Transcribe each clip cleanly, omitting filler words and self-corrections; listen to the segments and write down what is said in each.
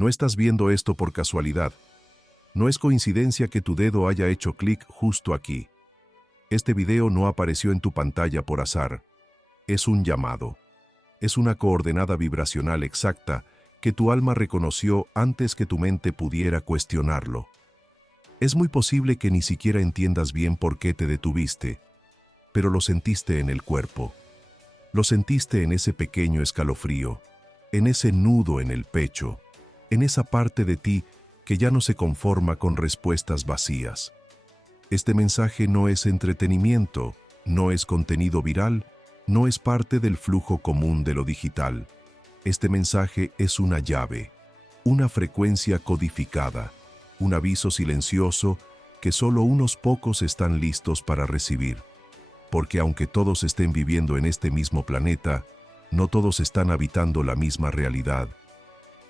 No estás viendo esto por casualidad. No es coincidencia que tu dedo haya hecho clic justo aquí. Este video no apareció en tu pantalla por azar. Es un llamado. Es una coordenada vibracional exacta que tu alma reconoció antes que tu mente pudiera cuestionarlo. Es muy posible que ni siquiera entiendas bien por qué te detuviste, pero lo sentiste en el cuerpo. Lo sentiste en ese pequeño escalofrío, en ese nudo en el pecho, en esa parte de ti que ya no se conforma con respuestas vacías. Este mensaje no es entretenimiento, no es contenido viral, no es parte del flujo común de lo digital. Este mensaje es una llave, una frecuencia codificada, un aviso silencioso que solo unos pocos están listos para recibir. Porque aunque todos estén viviendo en este mismo planeta, no todos están habitando la misma realidad.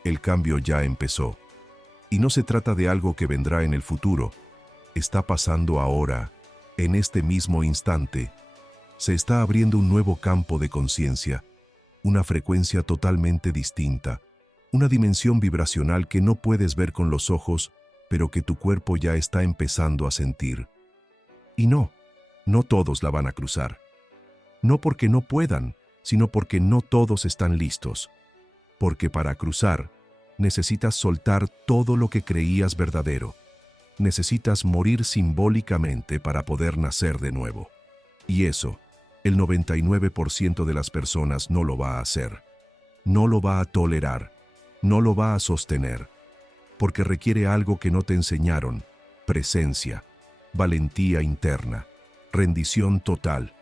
El cambio ya empezó. Y no se trata de algo que vendrá en el futuro. Está pasando ahora, en este mismo instante. Se está abriendo un nuevo campo de conciencia, una frecuencia totalmente distinta, una dimensión vibracional que no puedes ver con los ojos, pero que tu cuerpo ya está empezando a sentir. Y no todos la van a cruzar. No porque no puedan, sino porque no todos están listos. Porque para cruzar, necesitas soltar todo lo que creías verdadero. Necesitas morir simbólicamente para poder nacer de nuevo. Y eso, el 99% de las personas no lo va a hacer. No lo va a tolerar. No lo va a sostener. Porque requiere algo que no te enseñaron: presencia, valentía interna, rendición total.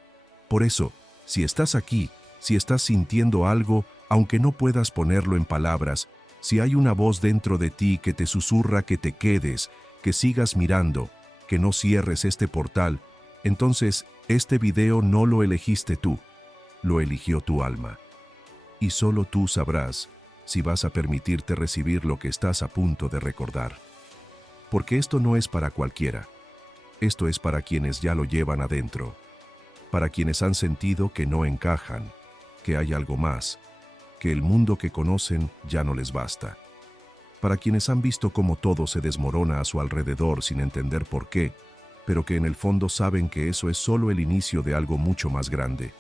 Por eso, si estás aquí, si estás sintiendo algo, aunque no puedas ponerlo en palabras, si hay una voz dentro de ti que te susurra que te quedes, que sigas mirando, que no cierres este portal, entonces este video no lo elegiste tú, lo eligió tu alma. Y solo tú sabrás si vas a permitirte recibir lo que estás a punto de recordar. Porque esto no es para cualquiera. Esto es para quienes ya lo llevan adentro, para quienes han sentido que no encajan, que hay algo más, que el mundo que conocen ya no les basta, para quienes han visto cómo todo se desmorona a su alrededor sin entender por qué, pero que en el fondo saben que eso es solo el inicio de algo mucho más grande.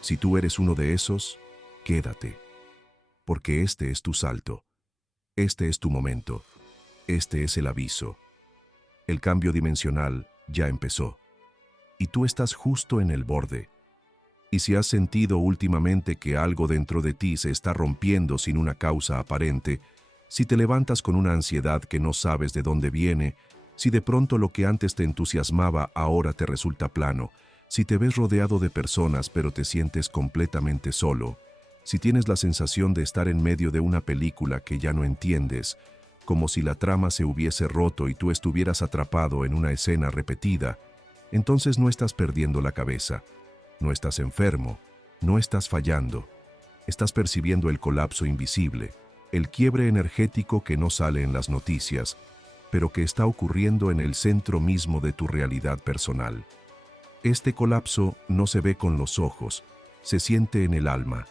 Si tú eres uno de esos, quédate, porque este es tu salto, este es tu momento, este es el aviso. El cambio dimensional ya empezó, y tú estás justo en el borde. Y si has sentido últimamente que algo dentro de ti se está rompiendo sin una causa aparente, si te levantas con una ansiedad que no sabes de dónde viene, si de pronto lo que antes te entusiasmaba ahora te resulta plano, si te ves rodeado de personas pero te sientes completamente solo, si tienes la sensación de estar en medio de una película que ya no entiendes, como si la trama se hubiese roto y tú estuvieras atrapado en una escena repetida, entonces no estás perdiendo la cabeza, no estás enfermo, no estás fallando, estás percibiendo el colapso invisible, el quiebre energético que no sale en las noticias, pero que está ocurriendo en el centro mismo de tu realidad personal. Este colapso no se ve con los ojos, se siente en el alma.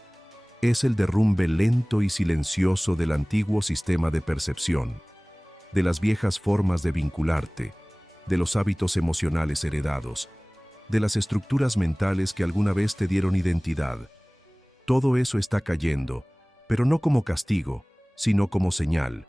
Es el derrumbe lento y silencioso del antiguo sistema de percepción, de las viejas formas de vincularte, de los hábitos emocionales heredados, de las estructuras mentales que alguna vez te dieron identidad. Todo eso está cayendo, pero no como castigo, sino como señal.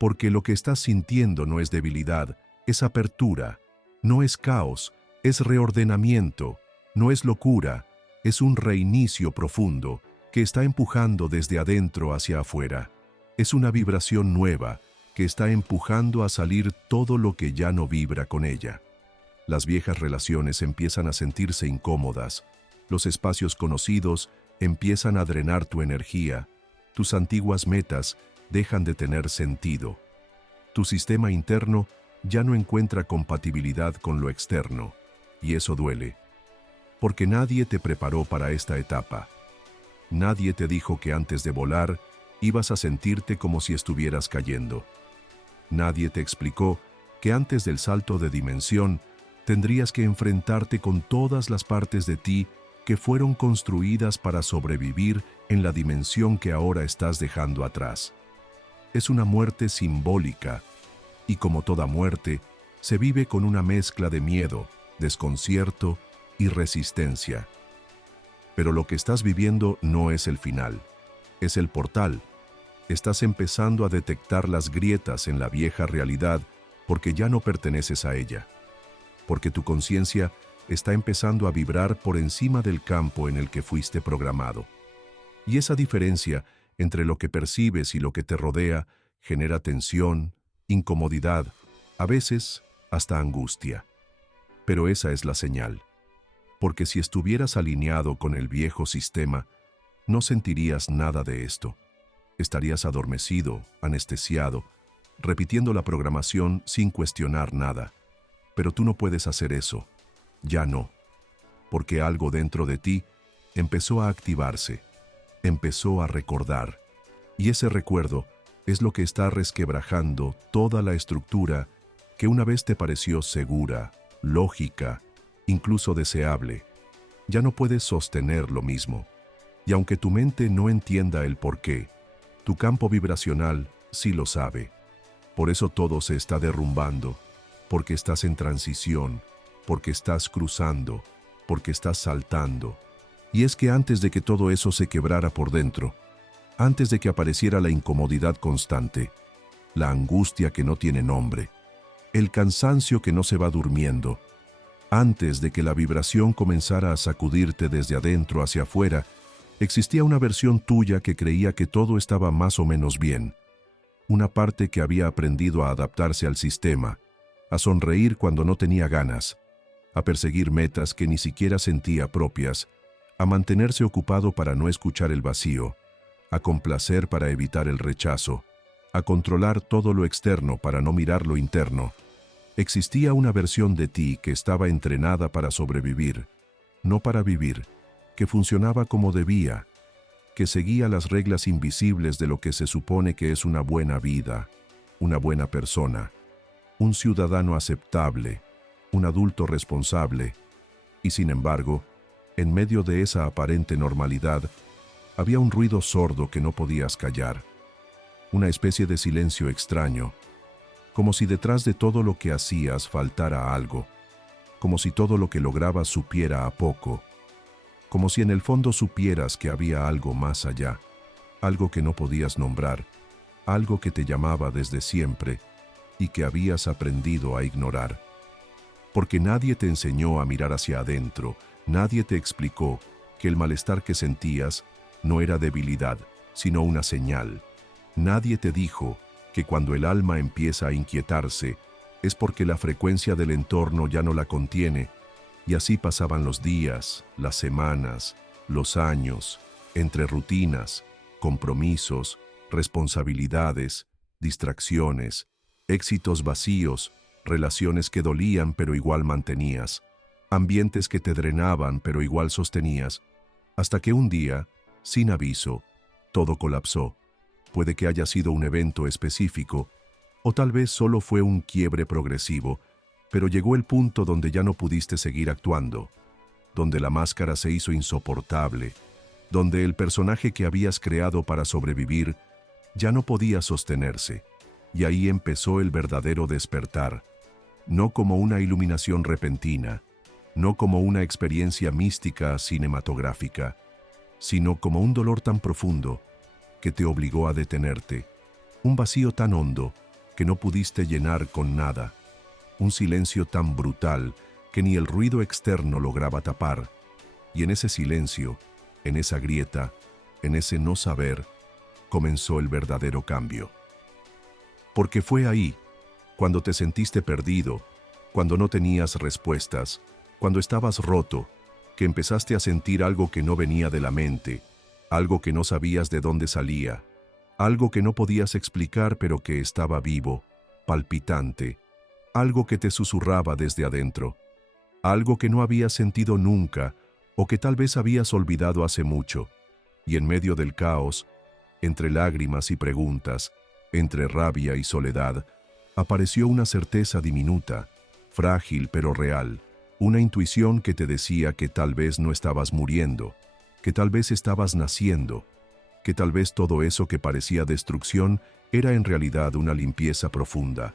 Porque lo que estás sintiendo no es debilidad, es apertura, no es caos, es reordenamiento, no es locura, es un reinicio profundo que está empujando desde adentro hacia afuera. Es una vibración nueva que está empujando a salir todo lo que ya no vibra con ella. Las viejas relaciones empiezan a sentirse incómodas, los espacios conocidos empiezan a drenar tu energía, tus antiguas metas dejan de tener sentido. Tu sistema interno ya no encuentra compatibilidad con lo externo, y eso duele, porque nadie te preparó para esta etapa. Nadie te dijo que antes de volar ibas a sentirte como si estuvieras cayendo. Nadie te explicó que antes del salto de dimensión tendrías que enfrentarte con todas las partes de ti que fueron construidas para sobrevivir en la dimensión que ahora estás dejando atrás. Es una muerte simbólica, y como toda muerte, se vive con una mezcla de miedo, desconcierto y resistencia. Pero lo que estás viviendo no es el final, es el portal. Estás empezando a detectar las grietas en la vieja realidad porque ya no perteneces a ella, porque tu conciencia está empezando a vibrar por encima del campo en el que fuiste programado. Y esa diferencia entre lo que percibes y lo que te rodea genera tensión, incomodidad, a veces hasta angustia. Pero esa es la señal, porque si estuvieras alineado con el viejo sistema, no sentirías nada de esto. Estarías adormecido, anestesiado, repitiendo la programación sin cuestionar nada. Pero tú no puedes hacer eso. Ya no. Porque algo dentro de ti empezó a activarse, empezó a recordar. Y ese recuerdo es lo que está resquebrajando toda la estructura que una vez te pareció segura, lógica, incluso deseable. Ya no puedes sostener lo mismo. Y aunque tu mente no entienda el porqué, tu campo vibracional sí lo sabe. Por eso todo se está derrumbando, porque estás en transición, porque estás cruzando, porque estás saltando. Y es que antes de que todo eso se quebrara por dentro, antes de que apareciera la incomodidad constante, la angustia que no tiene nombre, el cansancio que no se va durmiendo, antes de que la vibración comenzara a sacudirte desde adentro hacia afuera, existía una versión tuya que creía que todo estaba más o menos bien. Una parte que había aprendido a adaptarse al sistema, a sonreír cuando no tenía ganas, a perseguir metas que ni siquiera sentía propias, a mantenerse ocupado para no escuchar el vacío, a complacer para evitar el rechazo, a controlar todo lo externo para no mirar lo interno. Existía una versión de ti que estaba entrenada para sobrevivir, no para vivir, que funcionaba como debía, que seguía las reglas invisibles de lo que se supone que es una buena vida, una buena persona, un ciudadano aceptable, un adulto responsable. Y sin embargo, en medio de esa aparente normalidad, había un ruido sordo que no podías callar, una especie de silencio extraño, como si detrás de todo lo que hacías faltara algo, como si todo lo que lograbas supiera a poco, como si en el fondo supieras que había algo más allá, algo que no podías nombrar, algo que te llamaba desde siempre y que habías aprendido a ignorar. Porque nadie te enseñó a mirar hacia adentro, nadie te explicó que el malestar que sentías no era debilidad, sino una señal. Nadie te dijo que cuando el alma empieza a inquietarse, es porque la frecuencia del entorno ya no la contiene. Y así pasaban los días, las semanas, los años, entre rutinas, compromisos, responsabilidades, distracciones, éxitos vacíos, relaciones que dolían pero igual mantenías, ambientes que te drenaban pero igual sostenías, hasta que un día, sin aviso, todo colapsó. Puede que haya sido un evento específico, o tal vez solo fue un quiebre progresivo, pero llegó el punto donde ya no pudiste seguir actuando, donde la máscara se hizo insoportable, donde el personaje que habías creado para sobrevivir ya no podía sostenerse, y ahí empezó el verdadero despertar, no como una iluminación repentina, no como una experiencia mística cinematográfica, sino como un dolor tan profundo que te obligó a detenerte, un vacío tan hondo que no pudiste llenar con nada, un silencio tan brutal que ni el ruido externo lograba tapar, y en ese silencio, en esa grieta, en ese no saber, comenzó el verdadero cambio. Porque fue ahí, cuando te sentiste perdido, cuando no tenías respuestas, cuando estabas roto, que empezaste a sentir algo que no venía de la mente, algo que no sabías de dónde salía, algo que no podías explicar pero que estaba vivo, palpitante, algo que te susurraba desde adentro, algo que no habías sentido nunca o que tal vez habías olvidado hace mucho, y en medio del caos, entre lágrimas y preguntas, entre rabia y soledad, apareció una certeza diminuta, frágil pero real, una intuición que te decía que tal vez no estabas muriendo, que tal vez estabas naciendo, que tal vez todo eso que parecía destrucción Era en realidad una limpieza profunda,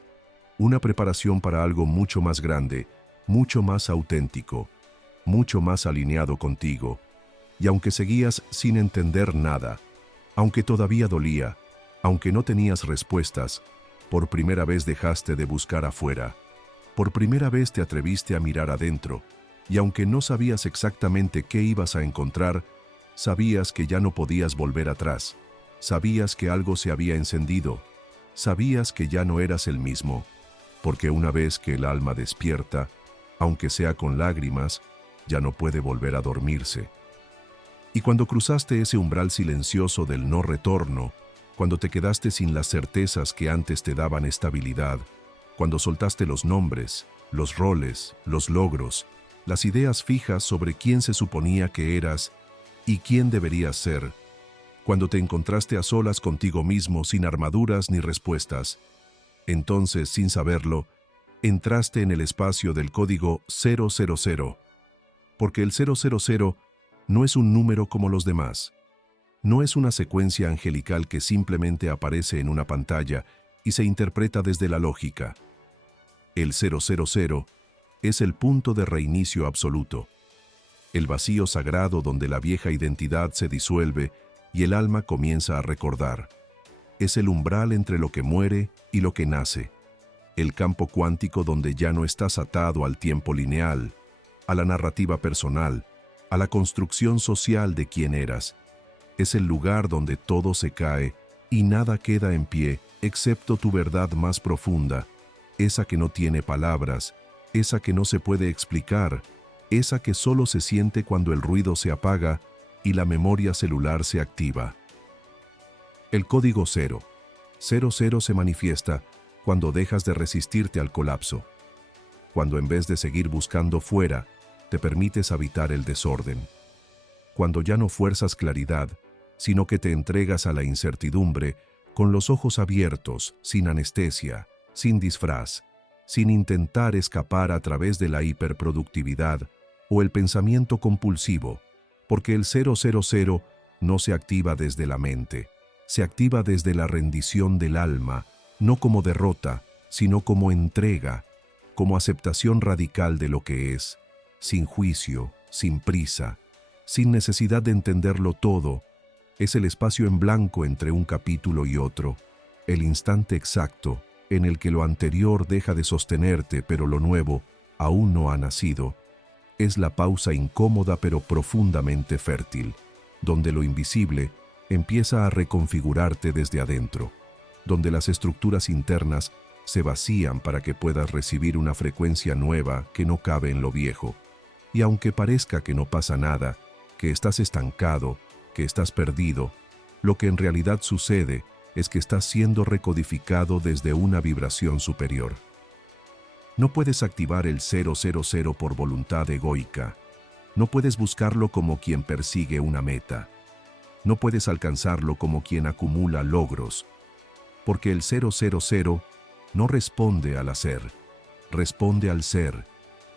una preparación para algo mucho más grande, mucho más auténtico, mucho más alineado contigo. Y aunque seguías sin entender nada, aunque todavía dolía, aunque no tenías respuestas, por primera vez dejaste de buscar afuera. Por primera vez te atreviste a mirar adentro, y aunque no sabías exactamente qué ibas a encontrar, sabías que ya no podías volver atrás. Sabías que algo se había encendido. Sabías que ya no eras el mismo, porque una vez que el alma despierta, aunque sea con lágrimas, ya no puede volver a dormirse. Y cuando cruzaste ese umbral silencioso del no retorno, cuando te quedaste sin las certezas que antes te daban estabilidad, cuando soltaste los nombres, los roles, los logros, las ideas fijas sobre quién se suponía que eras y quién deberías ser, cuando te encontraste a solas contigo mismo sin armaduras ni respuestas, entonces, sin saberlo, entraste en el espacio del código 000, porque el 000 no es un número como los demás. No es una secuencia angelical que simplemente aparece en una pantalla y se interpreta desde la lógica. El 000 es el punto de reinicio absoluto, el vacío sagrado donde la vieja identidad se disuelve y el alma comienza a recordar. Es el umbral entre lo que muere y lo que nace, el campo cuántico donde ya no estás atado al tiempo lineal, a la narrativa personal, a la construcción social de quién eras. Es el lugar donde todo se cae y nada queda en pie excepto tu verdad más profunda, esa que no tiene palabras, esa que no se puede explicar, esa que solo se siente cuando el ruido se apaga y la memoria celular se activa. El código 0 se manifiesta cuando dejas de resistirte al colapso, cuando en vez de seguir buscando fuera, te permites habitar el desorden, cuando ya no fuerzas claridad, sino que te entregas a la incertidumbre con los ojos abiertos, sin anestesia, sin disfraz, sin intentar escapar a través de la hiperproductividad o el pensamiento compulsivo, porque el 000 no se activa desde la mente, se activa desde la rendición del alma, no como derrota, sino como entrega, como aceptación radical de lo que es, sin juicio, sin prisa, sin necesidad de entenderlo todo. Es el espacio en blanco entre un capítulo y otro, el instante exacto en el que lo anterior deja de sostenerte pero lo nuevo aún no ha nacido. Es la pausa incómoda pero profundamente fértil, donde lo invisible empieza a reconfigurarte desde adentro, donde las estructuras internas se vacían para que puedas recibir una frecuencia nueva que no cabe en lo viejo. Y aunque parezca que no pasa nada, que estás estancado, que estás perdido, lo que en realidad sucede es que estás siendo recodificado desde una vibración superior. No puedes activar el 000 por voluntad egoica. No puedes buscarlo como quien persigue una meta. No puedes alcanzarlo como quien acumula logros, porque el 000 no responde al hacer, responde al ser.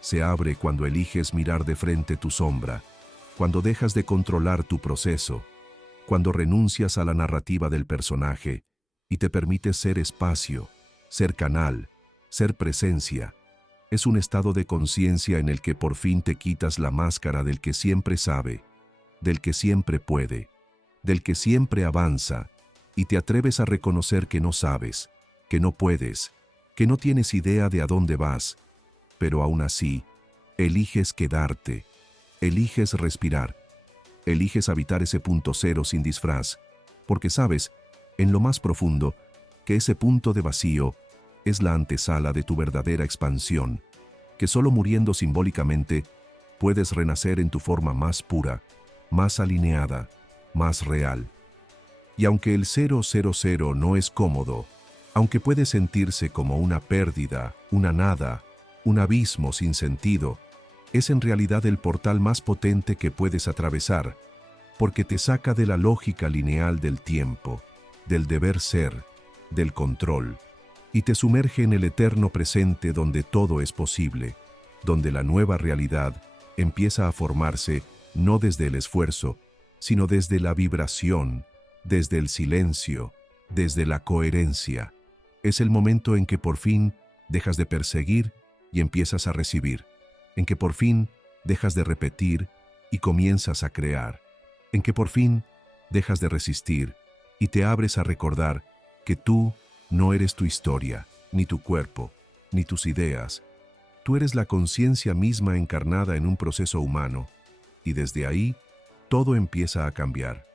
Se abre cuando eliges mirar de frente tu sombra, cuando dejas de controlar tu proceso, cuando renuncias a la narrativa del personaje y te permites ser espacio, ser canal, ser presencia. Es un estado de conciencia en el que por fin te quitas la máscara del que siempre sabe, del que siempre puede, del que siempre avanza, y te atreves a reconocer que no sabes, que no puedes, que no tienes idea de a dónde vas, pero aún así, eliges quedarte, eliges respirar, eliges habitar ese punto cero sin disfraz, porque sabes, en lo más profundo, que ese punto de vacío es la antesala de tu verdadera expansión, que solo muriendo simbólicamente puedes renacer en tu forma más pura, más alineada, más real. Y aunque el 000 no es cómodo, aunque puede sentirse como una pérdida, una nada, un abismo sin sentido, es en realidad el portal más potente que puedes atravesar, porque te saca de la lógica lineal del tiempo, del deber ser, del control, y te sumerge en el eterno presente donde todo es posible, donde la nueva realidad empieza a formarse no desde el esfuerzo, sino desde la vibración, desde el silencio, desde la coherencia. Es el momento en que por fin dejas de perseguir y empiezas a recibir, en que por fin dejas de repetir y comienzas a crear, en que por fin dejas de resistir y te abres a recordar que tú no eres tu historia, ni tu cuerpo, ni tus ideas. Tú eres la conciencia misma encarnada en un proceso humano, y desde ahí todo empieza a cambiar.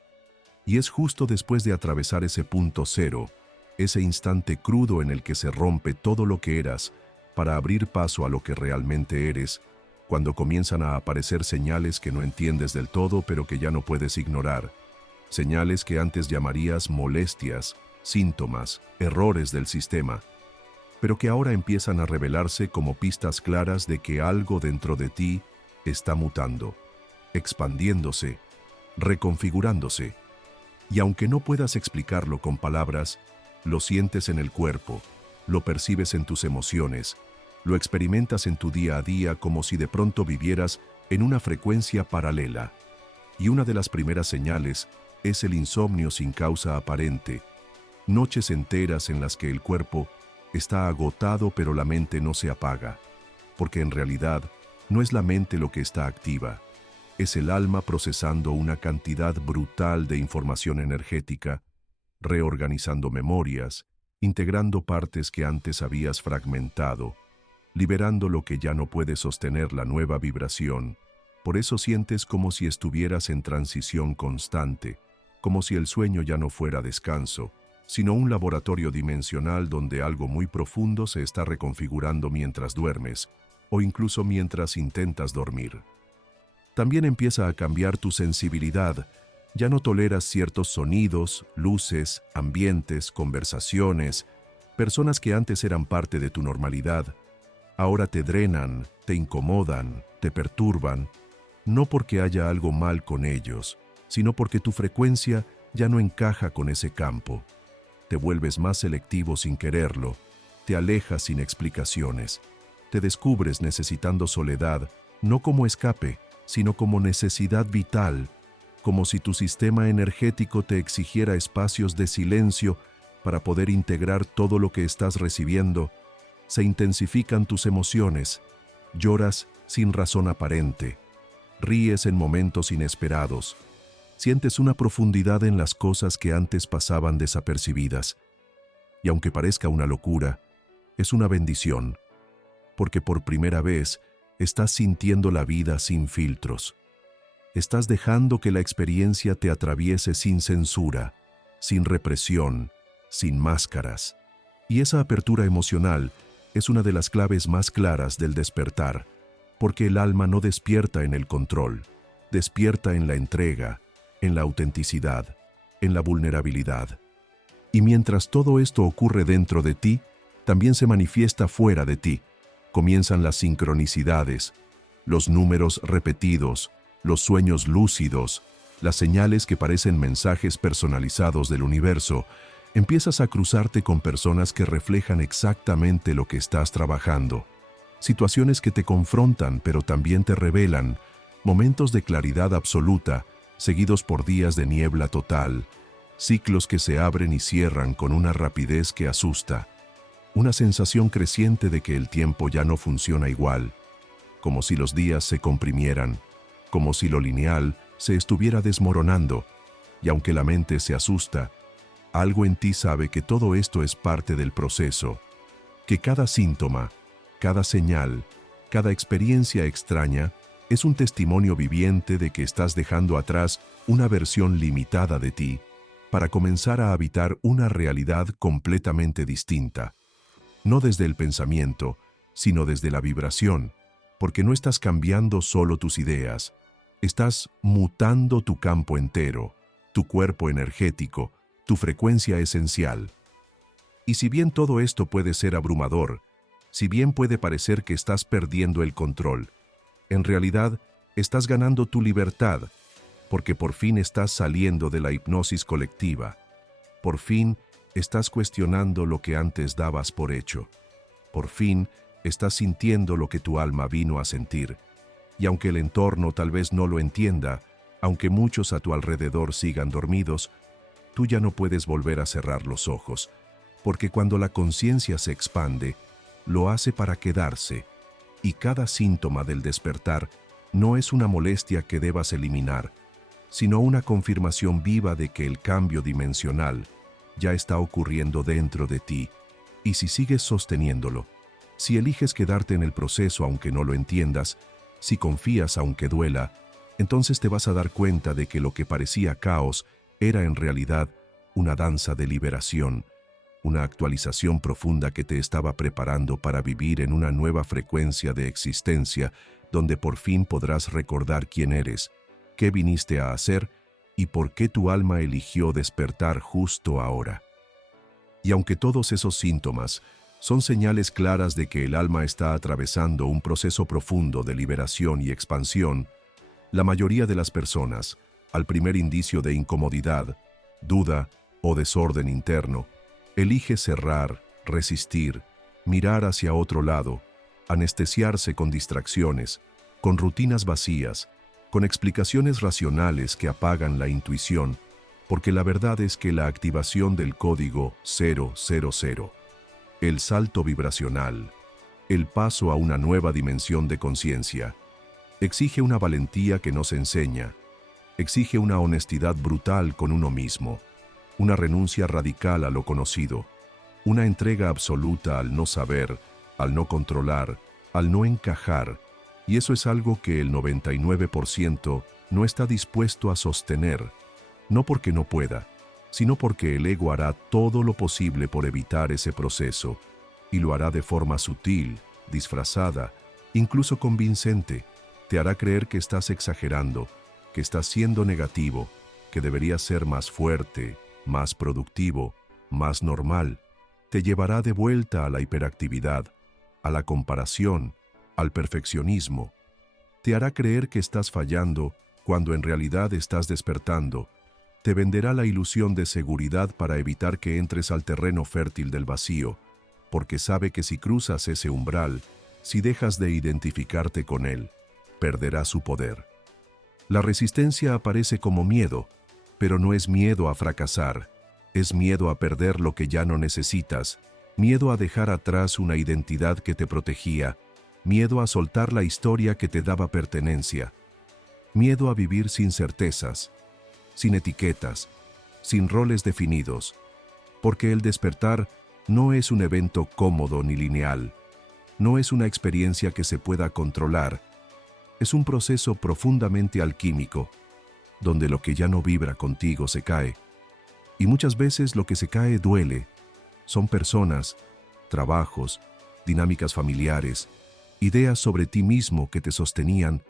Y es justo después de atravesar ese punto cero, ese instante crudo en el que se rompe todo lo que eras para abrir paso a lo que realmente eres, cuando comienzan a aparecer señales que no entiendes del todo pero que ya no puedes ignorar. Señales que antes llamarías molestias, síntomas, errores del sistema, pero que ahora empiezan a revelarse como pistas claras de que algo dentro de ti está mutando, expandiéndose, reconfigurándose. Y aunque no puedas explicarlo con palabras, lo sientes en el cuerpo, lo percibes en tus emociones, lo experimentas en tu día a día como si de pronto vivieras en una frecuencia paralela. Y una de las primeras señales es el insomnio sin causa aparente, noches enteras en las que el cuerpo está agotado pero la mente no se apaga, porque en realidad no es la mente lo que está activa, es el alma procesando una cantidad brutal de información energética, reorganizando memorias, integrando partes que antes habías fragmentado, liberando lo que ya no puede sostener la nueva vibración. Por eso sientes como si estuvieras en transición constante, como si el sueño ya no fuera descanso, sino un laboratorio dimensional donde algo muy profundo se está reconfigurando mientras duermes, o incluso mientras intentas dormir. También empieza a cambiar tu sensibilidad. Ya no toleras ciertos sonidos, luces, ambientes, conversaciones, personas que antes eran parte de tu normalidad. Ahora te drenan, te incomodan, te perturban, no porque haya algo mal con ellos, sino porque tu frecuencia ya no encaja con ese campo. Te vuelves más selectivo sin quererlo, te alejas sin explicaciones, te descubres necesitando soledad, no como escape, sino como necesidad vital, como si tu sistema energético te exigiera espacios de silencio para poder integrar todo lo que estás recibiendo. Se intensifican tus emociones, lloras sin razón aparente, ríes en momentos inesperados, sientes una profundidad en las cosas que antes pasaban desapercibidas. Y aunque parezca una locura, es una bendición, porque por primera vez estás sintiendo la vida sin filtros. Estás dejando que la experiencia te atraviese sin censura, sin represión, sin máscaras. Y esa apertura emocional es una de las claves más claras del despertar, porque el alma no despierta en el control, despierta en la entrega, en la autenticidad, en la vulnerabilidad. Y mientras todo esto ocurre dentro de ti, también se manifiesta fuera de ti. Comienzan las sincronicidades, los números repetidos, los sueños lúcidos, las señales que parecen mensajes personalizados del universo. Empiezas a cruzarte con personas que reflejan exactamente lo que estás trabajando. Situaciones que te confrontan pero también te revelan, momentos de claridad absoluta, seguidos por días de niebla total, ciclos que se abren y cierran con una rapidez que asusta. Una sensación creciente de que el tiempo ya no funciona igual, como si los días se comprimieran, como si lo lineal se estuviera desmoronando, y aunque la mente se asusta, algo en ti sabe que todo esto es parte del proceso, que cada síntoma, cada señal, cada experiencia extraña es un testimonio viviente de que estás dejando atrás una versión limitada de ti para comenzar a habitar una realidad completamente distinta. No desde el pensamiento, sino desde la vibración, porque no estás cambiando solo tus ideas, estás mutando tu campo entero, tu cuerpo energético, tu frecuencia esencial. Y si bien todo esto puede ser abrumador, si bien puede parecer que estás perdiendo el control, en realidad estás ganando tu libertad, porque por fin estás saliendo de la hipnosis colectiva. Por fin estás cuestionando lo que antes dabas por hecho. Por fin estás sintiendo lo que tu alma vino a sentir. Y aunque el entorno tal vez no lo entienda, aunque muchos a tu alrededor sigan dormidos, tú ya no puedes volver a cerrar los ojos, porque cuando la conciencia se expande, lo hace para quedarse, y cada síntoma del despertar no es una molestia que debas eliminar, sino una confirmación viva de que el cambio dimensional ya está ocurriendo dentro de ti, y si sigues sosteniéndolo, si eliges quedarte en el proceso aunque no lo entiendas, si confías aunque duela, entonces te vas a dar cuenta de que lo que parecía caos era en realidad una danza de liberación, una actualización profunda que te estaba preparando para vivir en una nueva frecuencia de existencia, donde por fin podrás recordar quién eres, qué viniste a hacer y por qué tu alma eligió despertar justo ahora. Y aunque todos esos síntomas son señales claras de que el alma está atravesando un proceso profundo de liberación y expansión, la mayoría de las personas, al primer indicio de incomodidad, duda o desorden interno, elige cerrar, resistir, mirar hacia otro lado, anestesiarse con distracciones, con rutinas vacías, con explicaciones racionales que apagan la intuición, porque la verdad es que la activación del código 000, el salto vibracional, el paso a una nueva dimensión de conciencia, exige una valentía que no se enseña, exige una honestidad brutal con uno mismo, una renuncia radical a lo conocido, una entrega absoluta al no saber, al no controlar, al no encajar, y eso es algo que el 99% no está dispuesto a sostener, no porque no pueda, sino porque el ego hará todo lo posible por evitar ese proceso, y lo hará de forma sutil, disfrazada, incluso convincente. Te hará creer que estás exagerando, que estás siendo negativo, que deberías ser más fuerte, más productivo, más normal. Te llevará de vuelta a la hiperactividad, a la comparación, al perfeccionismo. Te hará creer que estás fallando cuando en realidad estás despertando. Te venderá la ilusión de seguridad para evitar que entres al terreno fértil del vacío, porque sabe que si cruzas ese umbral, si dejas de identificarte con él, perderá su poder. La resistencia aparece como miedo, pero no es miedo a fracasar, es miedo a perder lo que ya no necesitas, miedo a dejar atrás una identidad que te protegía, miedo a soltar la historia que te daba pertenencia, miedo a vivir sin certezas, sin etiquetas, sin roles definidos, porque el despertar no es un evento cómodo ni lineal, no es una experiencia que se pueda controlar, es un proceso profundamente alquímico, donde lo que ya no vibra contigo se cae, y muchas veces lo que se cae duele. Son personas, trabajos, dinámicas familiares, ideas sobre ti mismo que te sostenían,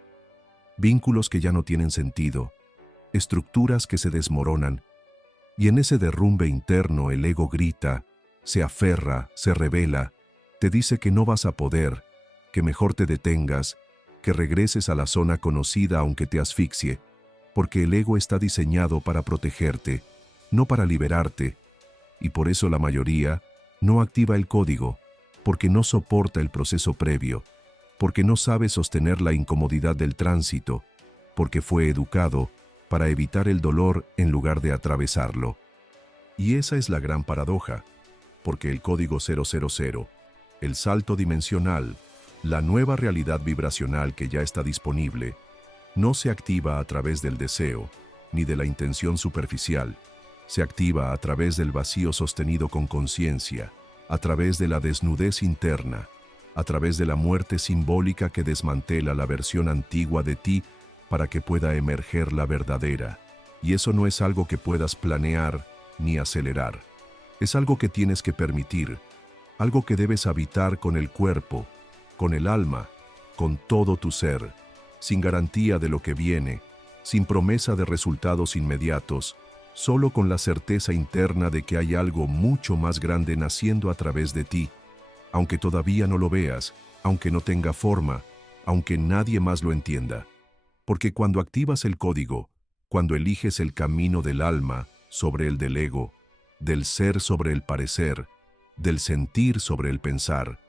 vínculos que ya no tienen sentido, estructuras que se desmoronan, y en ese derrumbe interno el ego grita, se aferra, se revela, te dice que no vas a poder, que mejor te detengas, que regreses a la zona conocida aunque te asfixie, porque el ego está diseñado para protegerte, no para liberarte, y por eso la mayoría no activa el código, porque no soporta el proceso previo, porque no sabe sostener la incomodidad del tránsito, porque fue educado para evitar el dolor en lugar de atravesarlo. Y esa es la gran paradoja, porque el código 000, el salto dimensional, la nueva realidad vibracional que ya está disponible, no se activa a través del deseo, ni de la intención superficial, se activa a través del vacío sostenido con conciencia, a través de la desnudez interna, a través de la muerte simbólica que desmantela la versión antigua de ti para que pueda emerger la verdadera. Y eso no es algo que puedas planear ni acelerar. Es algo que tienes que permitir, algo que debes habitar con el cuerpo, con el alma, con todo tu ser, sin garantía de lo que viene, sin promesa de resultados inmediatos, solo con la certeza interna de que hay algo mucho más grande naciendo a través de ti, aunque todavía no lo veas, aunque no tenga forma, aunque nadie más lo entienda. Porque cuando activas el código, cuando eliges el camino del alma sobre el del ego, del ser sobre el parecer, del sentir sobre el pensar,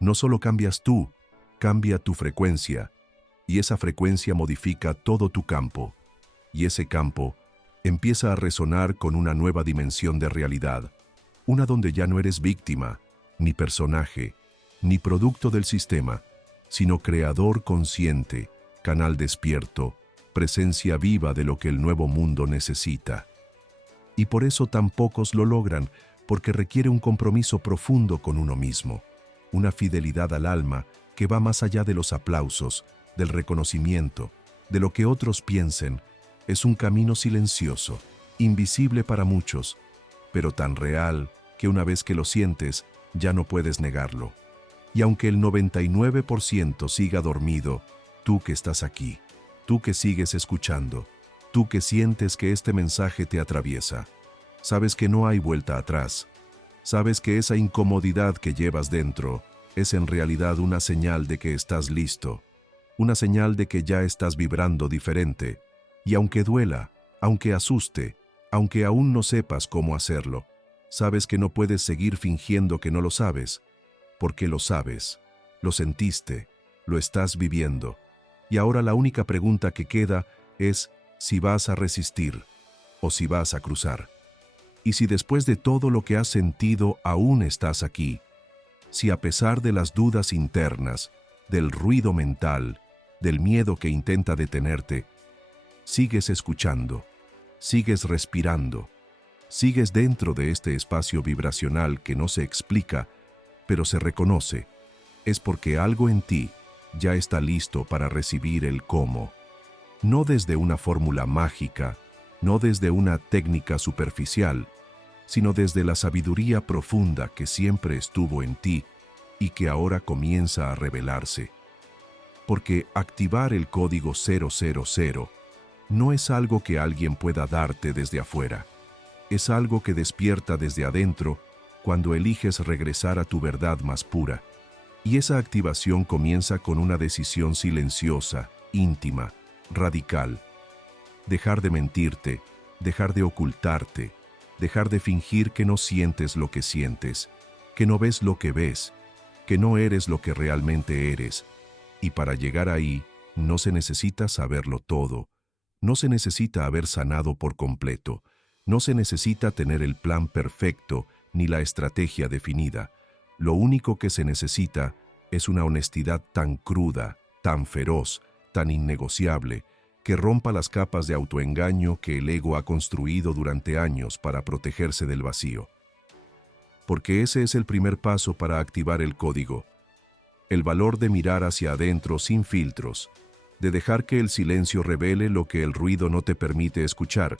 no solo cambias tú, cambia tu frecuencia, y esa frecuencia modifica todo tu campo, y ese campo empieza a resonar con una nueva dimensión de realidad, una donde ya no eres víctima, ni personaje, ni producto del sistema, sino creador consciente, canal despierto, presencia viva de lo que el nuevo mundo necesita. Y por eso tan pocos lo logran, porque requiere un compromiso profundo con uno mismo, una fidelidad al alma que va más allá de los aplausos, del reconocimiento, de lo que otros piensen. Es un camino silencioso, invisible para muchos, pero tan real que una vez que lo sientes, ya no puedes negarlo. Y aunque el 99% siga dormido, tú que estás aquí, tú que sigues escuchando, tú que sientes que este mensaje te atraviesa, sabes que no hay vuelta atrás. Sabes que esa incomodidad que llevas dentro es en realidad una señal de que estás listo, una señal de que ya estás vibrando diferente. Y aunque duela, aunque asuste, aunque aún no sepas cómo hacerlo, sabes que no puedes seguir fingiendo que no lo sabes, porque lo sabes, lo sentiste, lo estás viviendo. Y ahora la única pregunta que queda es si vas a resistir o si vas a cruzar. Y si después de todo lo que has sentido aún estás aquí, si a pesar de las dudas internas, del ruido mental, del miedo que intenta detenerte, sigues escuchando, sigues respirando, sigues dentro de este espacio vibracional que no se explica, pero se reconoce, es porque algo en ti ya está listo para recibir el cómo. No desde una fórmula mágica, no desde una técnica superficial, sino desde la sabiduría profunda que siempre estuvo en ti y que ahora comienza a revelarse. Porque activar el código 000 no es algo que alguien pueda darte desde afuera. Es algo que despierta desde adentro cuando eliges regresar a tu verdad más pura. Y esa activación comienza con una decisión silenciosa, íntima, radical. Dejar de mentirte, dejar de ocultarte, dejar de fingir que no sientes lo que sientes, que no ves lo que ves, que no eres lo que realmente eres. Y para llegar ahí, no se necesita saberlo todo, no se necesita haber sanado por completo, no se necesita tener el plan perfecto ni la estrategia definida. Lo único que se necesita es una honestidad tan cruda, tan feroz, tan innegociable, que rompa las capas de autoengaño que el ego ha construido durante años para protegerse del vacío. Porque ese es el primer paso para activar el código. El valor de mirar hacia adentro sin filtros, de dejar que el silencio revele lo que el ruido no te permite escuchar.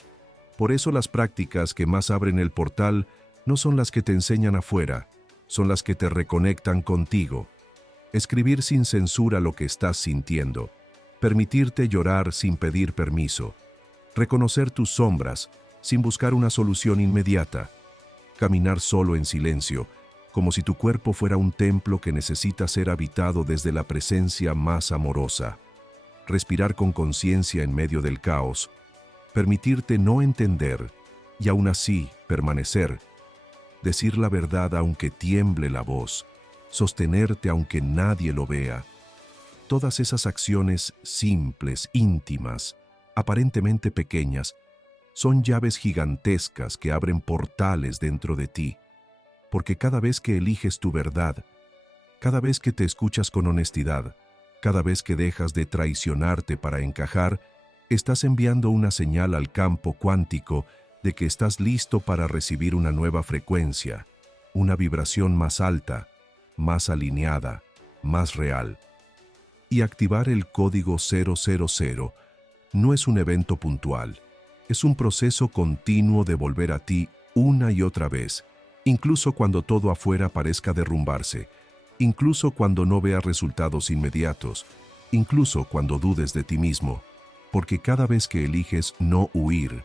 Por eso las prácticas que más abren el portal no son las que te enseñan afuera, son las que te reconectan contigo. Escribir sin censura lo que estás sintiendo, permitirte llorar sin pedir permiso, reconocer tus sombras sin buscar una solución inmediata, caminar solo en silencio, como si tu cuerpo fuera un templo que necesita ser habitado desde la presencia más amorosa, respirar con conciencia en medio del caos, permitirte no entender y aún así permanecer, decir la verdad aunque tiemble la voz, sostenerte aunque nadie lo vea. Todas esas acciones simples, íntimas, aparentemente pequeñas, son llaves gigantescas que abren portales dentro de ti, porque cada vez que eliges tu verdad, cada vez que te escuchas con honestidad, cada vez que dejas de traicionarte para encajar, estás enviando una señal al campo cuántico de que estás listo para recibir una nueva frecuencia, una vibración más alta, más alineada, más real. Y activar el código 000 no es un evento puntual, es un proceso continuo de volver a ti una y otra vez, incluso cuando todo afuera parezca derrumbarse, incluso cuando no veas resultados inmediatos, incluso cuando dudes de ti mismo, porque cada vez que eliges no huir,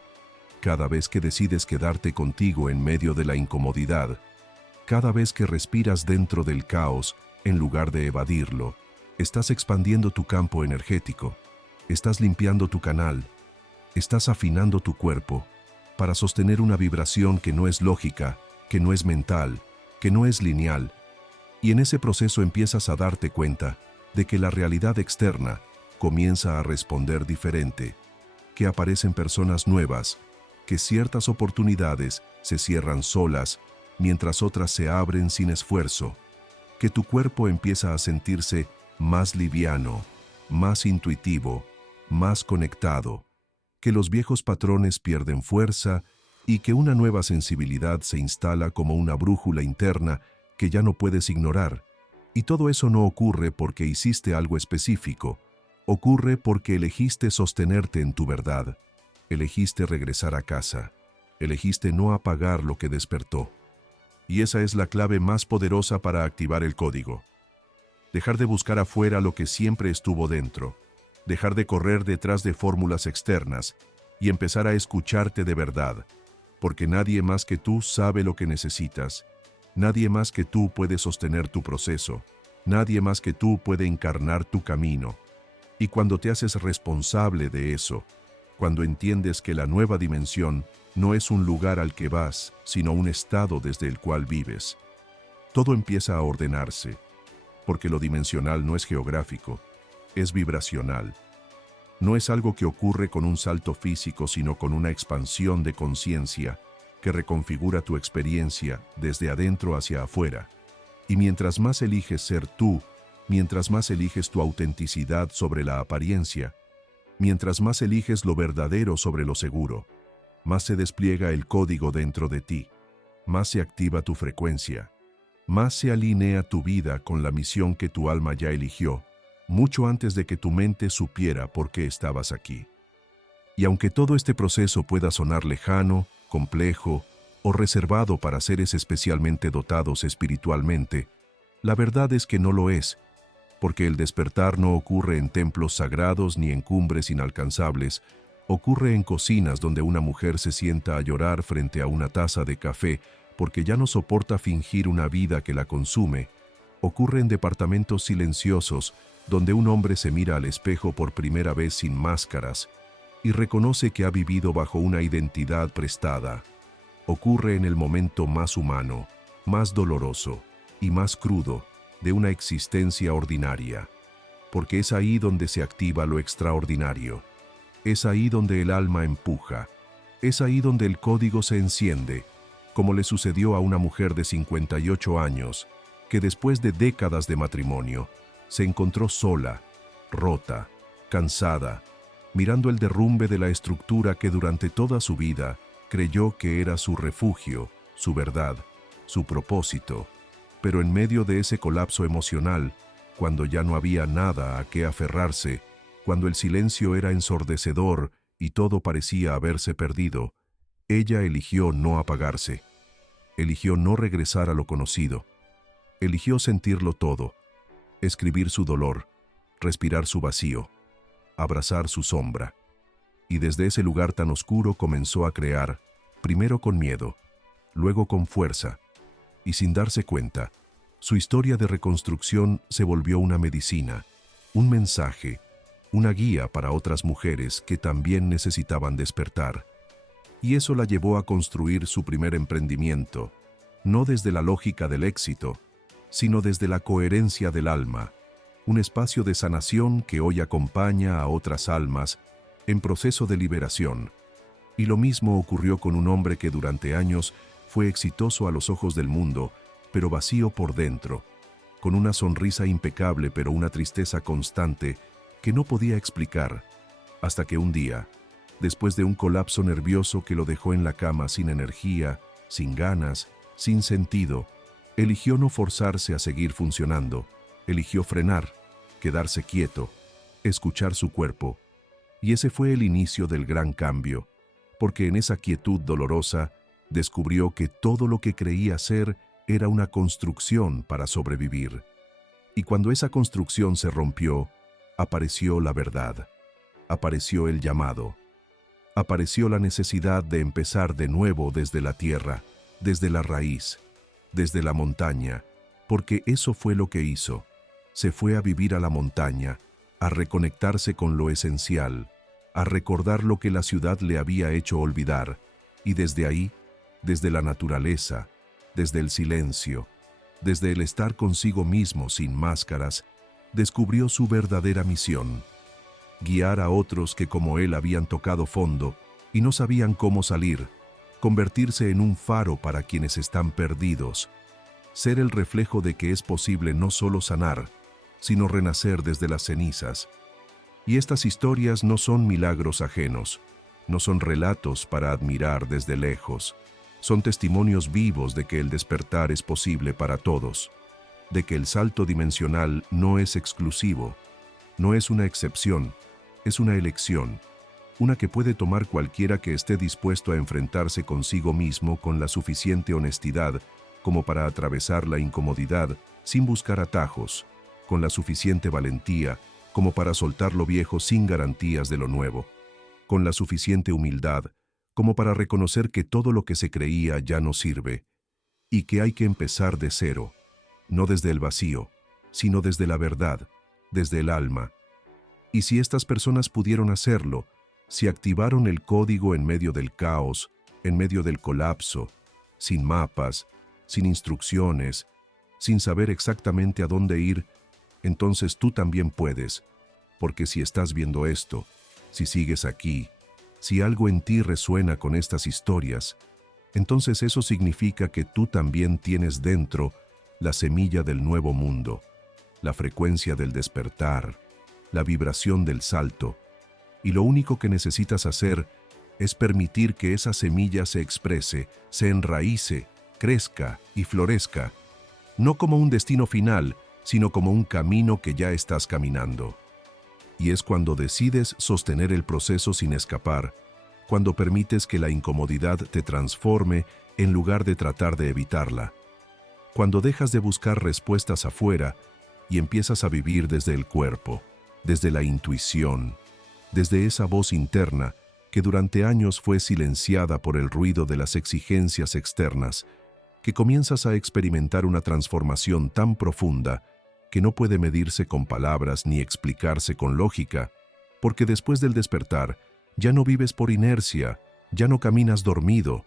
cada vez que decides quedarte contigo en medio de la incomodidad, cada vez que respiras dentro del caos en lugar de evadirlo, estás expandiendo tu campo energético, estás limpiando tu canal, estás afinando tu cuerpo para sostener una vibración que no es lógica, que no es mental, que no es lineal, y en ese proceso empiezas a darte cuenta de que la realidad externa comienza a responder diferente, que aparecen personas nuevas, que ciertas oportunidades se cierran solas, mientras otras se abren sin esfuerzo, que tu cuerpo empieza a sentirse más liviano, más intuitivo, más conectado, que los viejos patrones pierden fuerza y que una nueva sensibilidad se instala como una brújula interna que ya no puedes ignorar. Y todo eso no ocurre porque hiciste algo específico, ocurre porque elegiste sostenerte en tu verdad, elegiste regresar a casa, elegiste no apagar lo que despertó. Y esa es la clave más poderosa para activar el código. Dejar de buscar afuera lo que siempre estuvo dentro, dejar de correr detrás de fórmulas externas y empezar a escucharte de verdad, porque nadie más que tú sabe lo que necesitas, nadie más que tú puede sostener tu proceso, nadie más que tú puede encarnar tu camino. Y cuando te haces responsable de eso, cuando entiendes que la nueva dimensión no es un lugar al que vas, sino un estado desde el cual vives, todo empieza a ordenarse, porque lo dimensional no es geográfico, es vibracional. No es algo que ocurre con un salto físico, sino con una expansión de conciencia que reconfigura tu experiencia desde adentro hacia afuera. Y mientras más eliges ser tú, mientras más eliges tu autenticidad sobre la apariencia, mientras más eliges lo verdadero sobre lo seguro, más se despliega el código dentro de ti, más se activa tu frecuencia, más se alinea tu vida con la misión que tu alma ya eligió, mucho antes de que tu mente supiera por qué estabas aquí. Y aunque todo este proceso pueda sonar lejano, complejo o reservado para seres especialmente dotados espiritualmente, la verdad es que no lo es, porque el despertar no ocurre en templos sagrados ni en cumbres inalcanzables, ocurre en cocinas donde una mujer se sienta a llorar frente a una taza de café porque ya no soporta fingir una vida que la consume, ocurre en departamentos silenciosos donde un hombre se mira al espejo por primera vez sin máscaras y reconoce que ha vivido bajo una identidad prestada. Ocurre en el momento más humano, más doloroso y más crudo de una existencia ordinaria, porque es ahí donde se activa lo extraordinario, es ahí donde el alma empuja, es ahí donde el código se enciende, como le sucedió a una mujer de 58 años, que después de décadas de matrimonio, se encontró sola, rota, cansada, mirando el derrumbe de la estructura que durante toda su vida creyó que era su refugio, su verdad, su propósito. Pero en medio de ese colapso emocional, cuando ya no había nada a qué aferrarse, cuando el silencio era ensordecedor y todo parecía haberse perdido, ella eligió no apagarse, eligió no regresar a lo conocido, eligió sentirlo todo, escribir su dolor, respirar su vacío, abrazar su sombra. Y desde ese lugar tan oscuro comenzó a crear, primero con miedo, luego con fuerza, y sin darse cuenta, su historia de reconstrucción se volvió una medicina, un mensaje, una guía para otras mujeres que también necesitaban despertar. Y eso la llevó a construir su primer emprendimiento, no desde la lógica del éxito, sino desde la coherencia del alma, un espacio de sanación que hoy acompaña a otras almas en proceso de liberación. Y lo mismo ocurrió con un hombre que durante años fue exitoso a los ojos del mundo, pero vacío por dentro, con una sonrisa impecable pero una tristeza constante que no podía explicar, hasta que un día, después de un colapso nervioso que lo dejó en la cama sin energía, sin ganas, sin sentido, eligió no forzarse a seguir funcionando, eligió frenar, quedarse quieto, escuchar su cuerpo. Y ese fue el inicio del gran cambio, porque en esa quietud dolorosa descubrió que todo lo que creía ser era una construcción para sobrevivir. Y cuando esa construcción se rompió, apareció la verdad, apareció el llamado, apareció la necesidad de empezar de nuevo desde la tierra, desde la raíz, desde la montaña, porque eso fue lo que hizo. Se fue a vivir a la montaña, a reconectarse con lo esencial, a recordar lo que la ciudad le había hecho olvidar, y desde ahí, desde la naturaleza, desde el silencio, desde el estar consigo mismo sin máscaras, descubrió su verdadera misión: guiar a otros que como él habían tocado fondo y no sabían cómo salir, convertirse en un faro para quienes están perdidos, ser el reflejo de que es posible no solo sanar, sino renacer desde las cenizas. Y estas historias no son milagros ajenos, no son relatos para admirar desde lejos, son testimonios vivos de que el despertar es posible para todos, de que el salto dimensional no es exclusivo, no es una excepción, es una elección, una que puede tomar cualquiera que esté dispuesto a enfrentarse consigo mismo con la suficiente honestidad como para atravesar la incomodidad sin buscar atajos, con la suficiente valentía como para soltar lo viejo sin garantías de lo nuevo, con la suficiente humildad como para reconocer que todo lo que se creía ya no sirve, y que hay que empezar de cero, no desde el vacío, sino desde la verdad, desde el alma. Y si estas personas pudieron hacerlo, si activaron el código en medio del caos, en medio del colapso, sin mapas, sin instrucciones, sin saber exactamente a dónde ir, entonces tú también puedes, porque si estás viendo esto, si sigues aquí, si algo en ti resuena con estas historias, entonces eso significa que tú también tienes dentro la semilla del nuevo mundo, la frecuencia del despertar, la vibración del salto, y lo único que necesitas hacer es permitir que esa semilla se exprese, se enraíce, crezca y florezca, no como un destino final, sino como un camino que ya estás caminando. Y es cuando decides sostener el proceso sin escapar, cuando permites que la incomodidad te transforme en lugar de tratar de evitarla, cuando dejas de buscar respuestas afuera y empiezas a vivir desde el cuerpo, desde la intuición, desde esa voz interna que durante años fue silenciada por el ruido de las exigencias externas, que comienzas a experimentar una transformación tan profunda que no puede medirse con palabras ni explicarse con lógica, porque después del despertar ya no vives por inercia, ya no caminas dormido,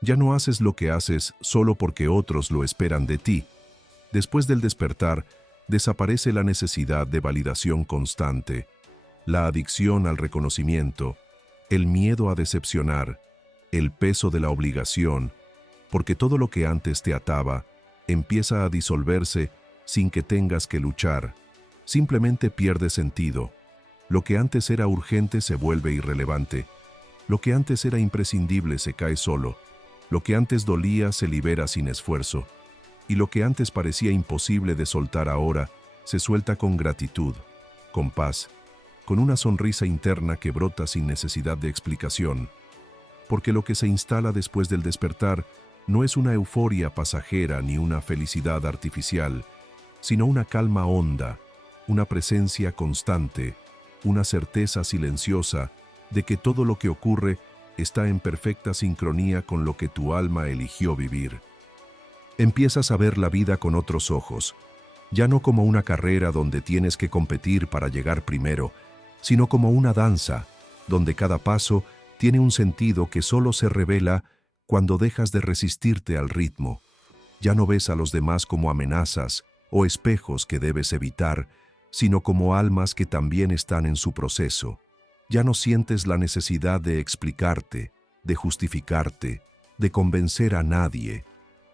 ya no haces lo que haces solo porque otros lo esperan de ti. Después del despertar, desaparece la necesidad de validación constante, la adicción al reconocimiento, el miedo a decepcionar, el peso de la obligación, porque todo lo que antes te ataba empieza a disolverse sin que tengas que luchar, simplemente pierde sentido. Lo que antes era urgente se vuelve irrelevante, lo que antes era imprescindible se cae solo, lo que antes dolía se libera sin esfuerzo, y lo que antes parecía imposible de soltar ahora se suelta con gratitud, con paz, con una sonrisa interna que brota sin necesidad de explicación, porque lo que se instala después del despertar no es una euforia pasajera ni una felicidad artificial, sino una calma honda, una presencia constante, una certeza silenciosa de que todo lo que ocurre está en perfecta sincronía con lo que tu alma eligió vivir. Empiezas a ver la vida con otros ojos, ya no como una carrera donde tienes que competir para llegar primero, sino como una danza, donde cada paso tiene un sentido que solo se revela cuando dejas de resistirte al ritmo. Ya no ves a los demás como amenazas o espejos que debes evitar, sino como almas que también están en su proceso. Ya no sientes la necesidad de explicarte, de justificarte, de convencer a nadie,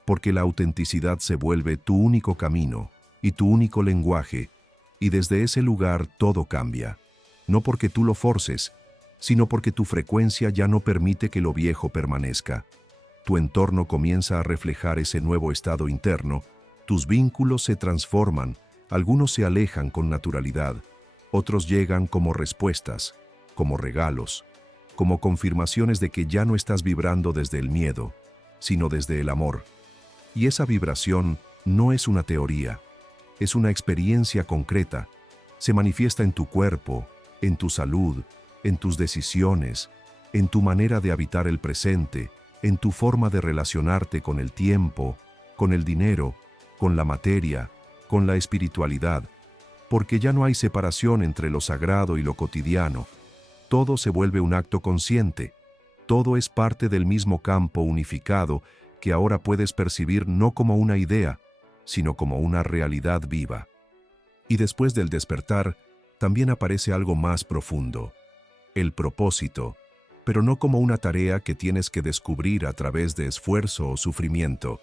porque la autenticidad se vuelve tu único camino y tu único lenguaje, y desde ese lugar todo cambia. No porque tú lo forces, sino porque tu frecuencia ya no permite que lo viejo permanezca. Tu entorno comienza a reflejar ese nuevo estado interno, tus vínculos se transforman, algunos se alejan con naturalidad, otros llegan como respuestas, como regalos, como confirmaciones de que ya no estás vibrando desde el miedo, sino desde el amor. Y esa vibración no es una teoría, es una experiencia concreta, se manifiesta en tu cuerpo, en tu salud, en tus decisiones, en tu manera de habitar el presente, en tu forma de relacionarte con el tiempo, con el dinero, con la materia, con la espiritualidad, porque ya no hay separación entre lo sagrado y lo cotidiano. Todo se vuelve un acto consciente, todo es parte del mismo campo unificado que ahora puedes percibir no como una idea, sino como una realidad viva. Y después del despertar, también aparece algo más profundo, el propósito, pero no como una tarea que tienes que descubrir a través de esfuerzo o sufrimiento,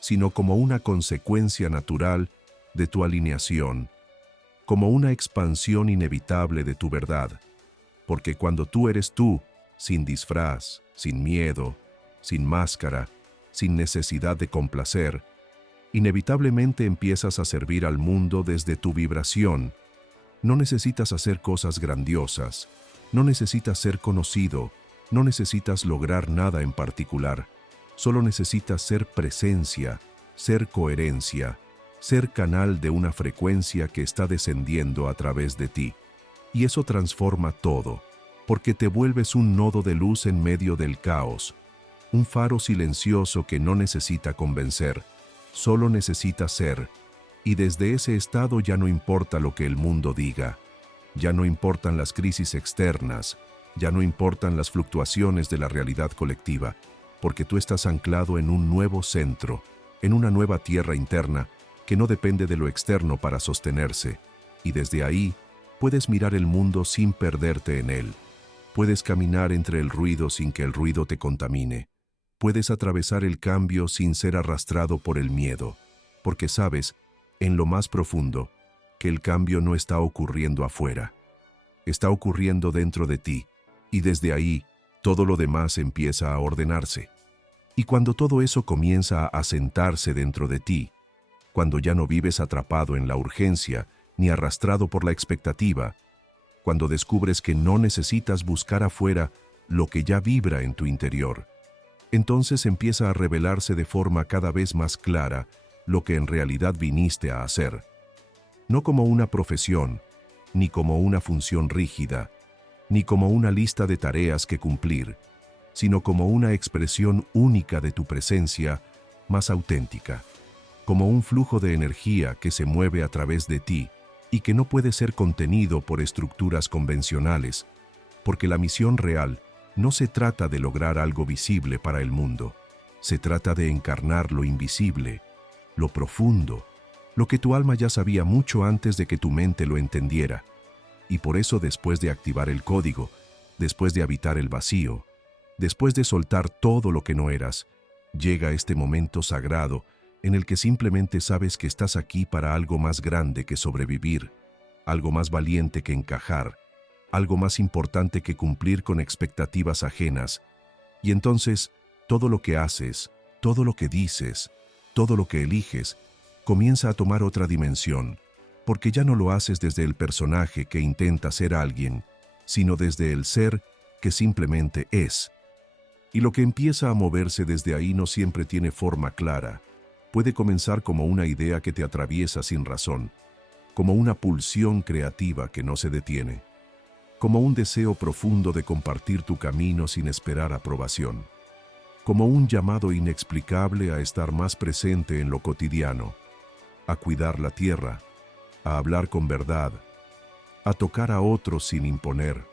sino como una consecuencia natural de tu alineación, como una expansión inevitable de tu verdad, porque cuando tú eres tú, sin disfraz, sin miedo, sin máscara, sin necesidad de complacer, inevitablemente empiezas a servir al mundo desde tu vibración. No necesitas hacer cosas grandiosas, no necesitas ser conocido, no necesitas lograr nada en particular, solo necesitas ser presencia, ser coherencia, ser canal de una frecuencia que está descendiendo a través de ti. Y eso transforma todo, porque te vuelves un nodo de luz en medio del caos, un faro silencioso que no necesita convencer, solo necesita ser, y desde ese estado ya no importa lo que el mundo diga, ya no importan las crisis externas, ya no importan las fluctuaciones de la realidad colectiva, porque tú estás anclado en un nuevo centro, en una nueva tierra interna que no depende de lo externo para sostenerse, y desde ahí puedes mirar el mundo sin perderte en él. Puedes caminar entre el ruido sin que el ruido te contamine. Puedes atravesar el cambio sin ser arrastrado por el miedo, porque sabes, en lo más profundo, que el cambio no está ocurriendo afuera. Está ocurriendo dentro de ti, y desde ahí, todo lo demás empieza a ordenarse. Y cuando todo eso comienza a asentarse dentro de ti, cuando ya no vives atrapado en la urgencia ni arrastrado por la expectativa, cuando descubres que no necesitas buscar afuera lo que ya vibra en tu interior, entonces empieza a revelarse de forma cada vez más clara lo que en realidad viniste a hacer. No como una profesión, ni como una función rígida, ni como una lista de tareas que cumplir, sino como una expresión única de tu presencia más auténtica, como un flujo de energía que se mueve a través de ti y que no puede ser contenido por estructuras convencionales, porque la misión real no se trata de lograr algo visible para el mundo, se trata de encarnar lo invisible, lo profundo, lo que tu alma ya sabía mucho antes de que tu mente lo entendiera. Y por eso después de activar el código, después de habitar el vacío, después de soltar todo lo que no eras, llega este momento sagrado en el que simplemente sabes que estás aquí para algo más grande que sobrevivir, algo más valiente que encajar, algo más importante que cumplir con expectativas ajenas. Y entonces, todo lo que haces, todo lo que dices, todo lo que eliges, comienza a tomar otra dimensión, porque ya no lo haces desde el personaje que intenta ser alguien, sino desde el ser que simplemente es. Y lo que empieza a moverse desde ahí no siempre tiene forma clara. Puede comenzar como una idea que te atraviesa sin razón, como una pulsión creativa que no se detiene, como un deseo profundo de compartir tu camino sin esperar aprobación, como un llamado inexplicable a estar más presente en lo cotidiano, a cuidar la tierra, a hablar con verdad, a tocar a otros sin imponer,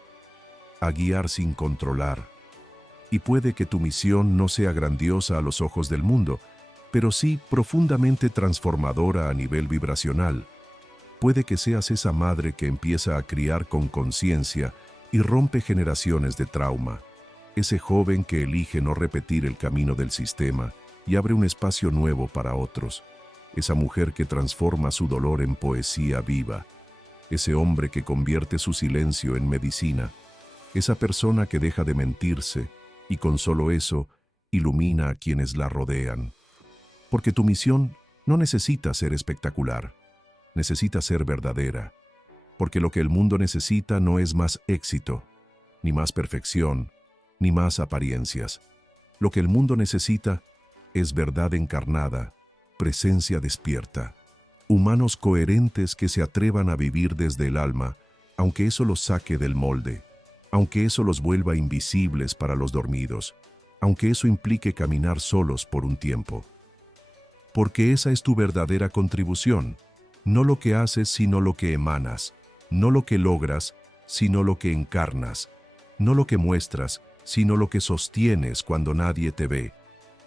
a guiar sin controlar. Y puede que tu misión no sea grandiosa a los ojos del mundo, pero sí profundamente transformadora a nivel vibracional. Puede que seas esa madre que empieza a criar con conciencia y rompe generaciones de trauma, ese joven que elige no repetir el camino del sistema y abre un espacio nuevo para otros, esa mujer que transforma su dolor en poesía viva, ese hombre que convierte su silencio en medicina, esa persona que deja de mentirse y con solo eso ilumina a quienes la rodean. Porque tu misión no necesita ser espectacular, necesita ser verdadera, porque lo que el mundo necesita no es más éxito, ni más perfección, ni más apariencias. Lo que el mundo necesita es verdad encarnada, presencia despierta, humanos coherentes que se atrevan a vivir desde el alma, aunque eso los saque del molde, aunque eso los vuelva invisibles para los dormidos, aunque eso implique caminar solos por un tiempo. Porque esa es tu verdadera contribución, no lo que haces sino lo que emanas, no lo que logras sino lo que encarnas, no lo que muestras sino lo que sostienes cuando nadie te ve.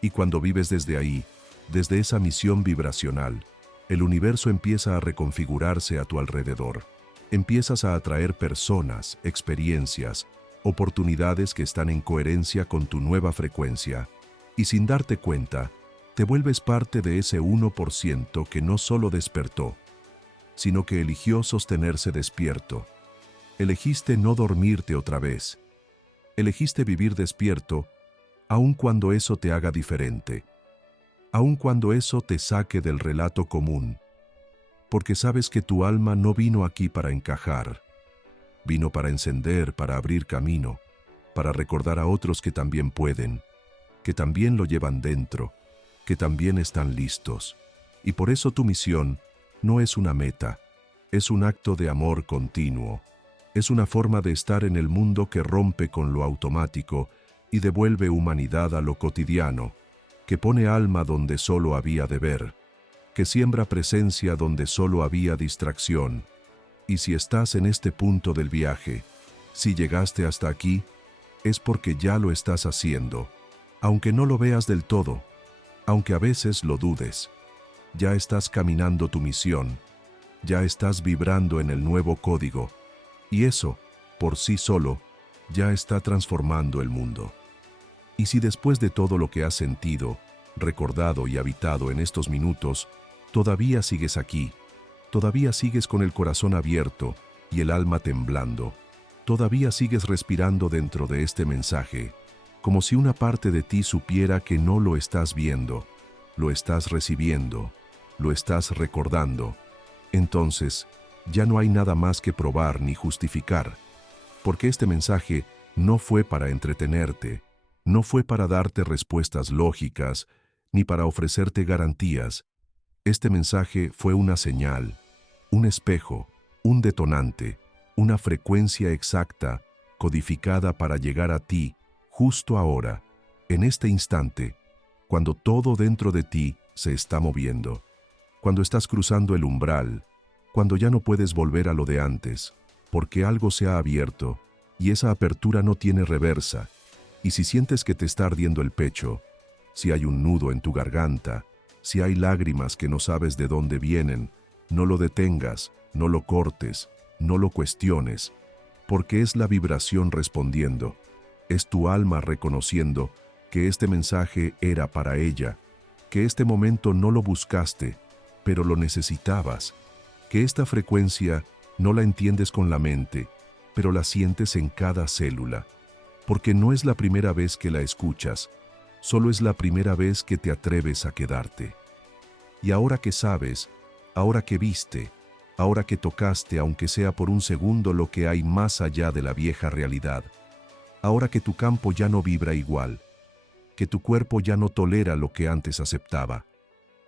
Y cuando vives desde ahí, desde esa misión vibracional, el universo empieza a reconfigurarse a tu alrededor. Empiezas a atraer personas, experiencias, oportunidades que están en coherencia con tu nueva frecuencia, y sin darte cuenta, te vuelves parte de ese 1% que no solo despertó, sino que eligió sostenerse despierto. Elegiste no dormirte otra vez. Elegiste vivir despierto, aun cuando eso te haga diferente, aun cuando eso te saque del relato común, porque sabes que tu alma no vino aquí para encajar, vino para encender, para abrir camino, para recordar a otros que también pueden, que también lo llevan dentro, que también están listos. Y por eso tu misión no es una meta, es un acto de amor continuo. Es una forma de estar en el mundo que rompe con lo automático y devuelve humanidad a lo cotidiano, que pone alma donde solo había deber, que siembra presencia donde solo había distracción. Y si estás en este punto del viaje, si llegaste hasta aquí, es porque ya lo estás haciendo, aunque no lo veas del todo, aunque a veces lo dudes. Ya estás caminando tu misión, ya estás vibrando en el nuevo código, y eso, por sí solo, ya está transformando el mundo. Y si después de todo lo que has sentido, recordado y habitado en estos minutos, todavía sigues aquí, todavía sigues con el corazón abierto y el alma temblando, todavía sigues respirando dentro de este mensaje, como si una parte de ti supiera que no lo estás viendo, lo estás recibiendo, lo estás recordando, entonces ya no hay nada más que probar ni justificar, porque este mensaje no fue para entretenerte, no fue para darte respuestas lógicas, ni para ofrecerte garantías. Este mensaje fue una señal, un espejo, un detonante, una frecuencia exacta, codificada para llegar a ti, justo ahora, en este instante, cuando todo dentro de ti se está moviendo, cuando estás cruzando el umbral, cuando ya no puedes volver a lo de antes, porque algo se ha abierto, y esa apertura no tiene reversa, y si sientes que te está ardiendo el pecho, si hay un nudo en tu garganta, si hay lágrimas que no sabes de dónde vienen, no lo detengas, no lo cortes, no lo cuestiones, porque es la vibración respondiendo, es tu alma reconociendo que este mensaje era para ella, que este momento no lo buscaste, pero lo necesitabas, que esta frecuencia no la entiendes con la mente, pero la sientes en cada célula, porque no es la primera vez que la escuchas, solo es la primera vez que te atreves a quedarte. Y ahora que sabes, ahora que viste, ahora que tocaste, aunque sea por un segundo, lo que hay más allá de la vieja realidad, ahora que tu campo ya no vibra igual, que tu cuerpo ya no tolera lo que antes aceptaba,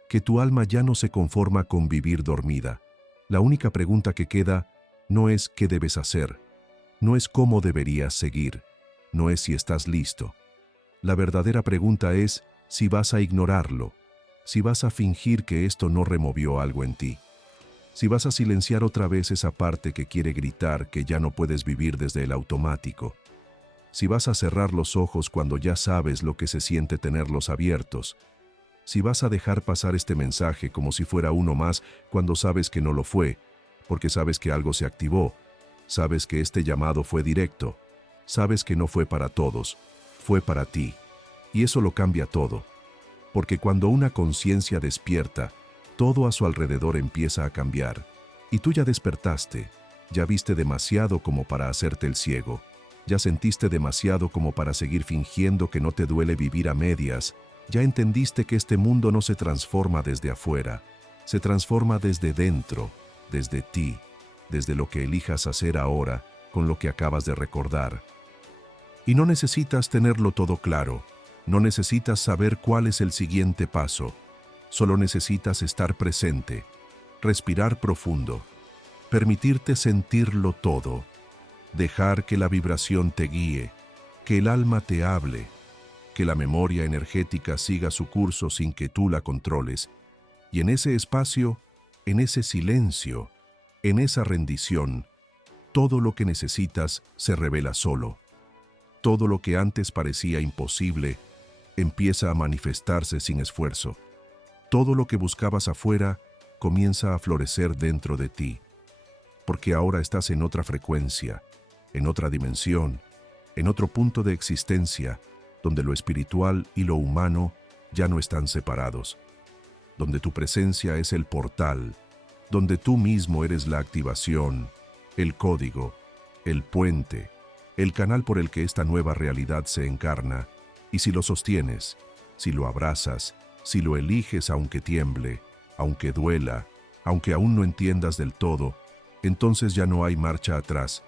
que tu alma ya no se conforma con vivir dormida, la única pregunta que queda no es qué debes hacer, no es cómo deberías seguir, no es si estás listo. La verdadera pregunta es si vas a ignorarlo, si vas a fingir que esto no removió algo en ti, si vas a silenciar otra vez esa parte que quiere gritar que ya no puedes vivir desde el automático, si vas a cerrar los ojos cuando ya sabes lo que se siente tenerlos abiertos, si vas a dejar pasar este mensaje como si fuera uno más cuando sabes que no lo fue, porque sabes que algo se activó, sabes que este llamado fue directo, sabes que no fue para todos, fue para ti. Y eso lo cambia todo, porque cuando una conciencia despierta, todo a su alrededor empieza a cambiar. Y tú ya despertaste, ya viste demasiado como para hacerte el ciego, ya sentiste demasiado como para seguir fingiendo que no te duele vivir a medias. Ya entendiste que este mundo no se transforma desde afuera, se transforma desde dentro, desde ti, desde lo que elijas hacer ahora con lo que acabas de recordar. Y no necesitas tenerlo todo claro, no necesitas saber cuál es el siguiente paso, solo necesitas estar presente, respirar profundo, permitirte sentirlo todo, dejar que la vibración te guíe, que el alma te hable, que la memoria energética siga su curso sin que tú la controles. Y en ese espacio, en ese silencio, en esa rendición, todo lo que necesitas se revela solo. Todo lo que antes parecía imposible empieza a manifestarse sin esfuerzo. Todo lo que buscabas afuera comienza a florecer dentro de ti, porque ahora estás en otra frecuencia, en otra dimensión, en otro punto de existencia, donde lo espiritual y lo humano ya no están separados, donde tu presencia es el portal, donde tú mismo eres la activación, el código, el puente, el canal por el que esta nueva realidad se encarna, y si lo sostienes, si lo abrazas, si lo eliges aunque tiemble, aunque duela, aunque aún no entiendas del todo, entonces ya no hay marcha atrás,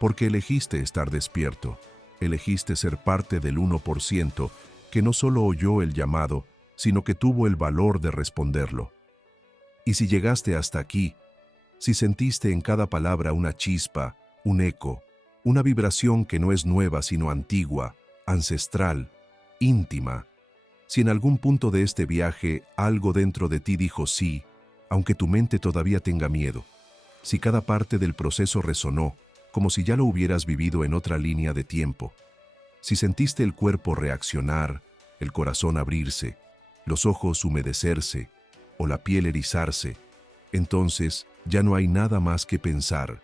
porque elegiste estar despierto, elegiste ser parte del 1% que no solo oyó el llamado, sino que tuvo el valor de responderlo. Y si llegaste hasta aquí, si sentiste en cada palabra una chispa, un eco, una vibración que no es nueva sino antigua, ancestral, íntima, si en algún punto de este viaje algo dentro de ti dijo sí, aunque tu mente todavía tenga miedo, si cada parte del proceso resonó, como si ya lo hubieras vivido en otra línea de tiempo, si sentiste el cuerpo reaccionar, el corazón abrirse, los ojos humedecerse o la piel erizarse, entonces ya no hay nada más que pensar,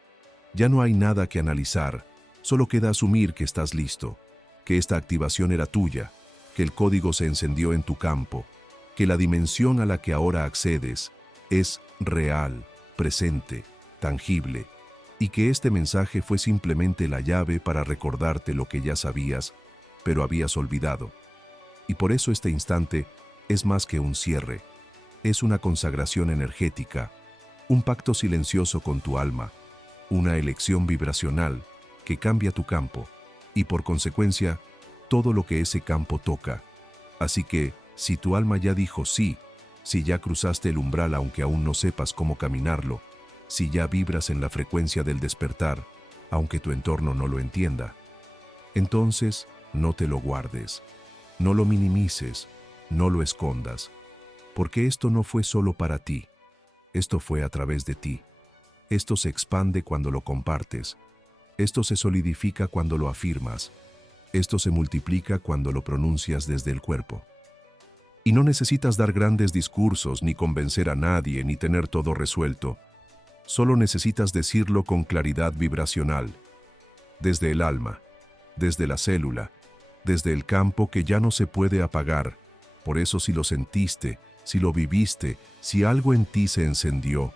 ya no hay nada que analizar, solo queda asumir que estás listo, que esta activación era tuya, que el código se encendió en tu campo, que la dimensión a la que ahora accedes es real, presente, tangible, y que este mensaje fue simplemente la llave para recordarte lo que ya sabías, pero habías olvidado. Y por eso este instante es más que un cierre, es una consagración energética, un pacto silencioso con tu alma, una elección vibracional que cambia tu campo y por consecuencia todo lo que ese campo toca. Así que, si tu alma ya dijo sí, si ya cruzaste el umbral aunque aún no sepas cómo caminarlo, si ya vibras en la frecuencia del despertar, aunque tu entorno no lo entienda, entonces no te lo guardes, no lo minimices, no lo escondas, porque esto no fue solo para ti, esto fue a través de ti. Esto se expande cuando lo compartes, esto se solidifica cuando lo afirmas, esto se multiplica cuando lo pronuncias desde el cuerpo. Y no necesitas dar grandes discursos, ni convencer a nadie, ni tener todo resuelto. Solo necesitas decirlo con claridad vibracional, desde el alma, desde la célula, desde el campo que ya no se puede apagar. Por eso si lo sentiste, si lo viviste, si algo en ti se encendió,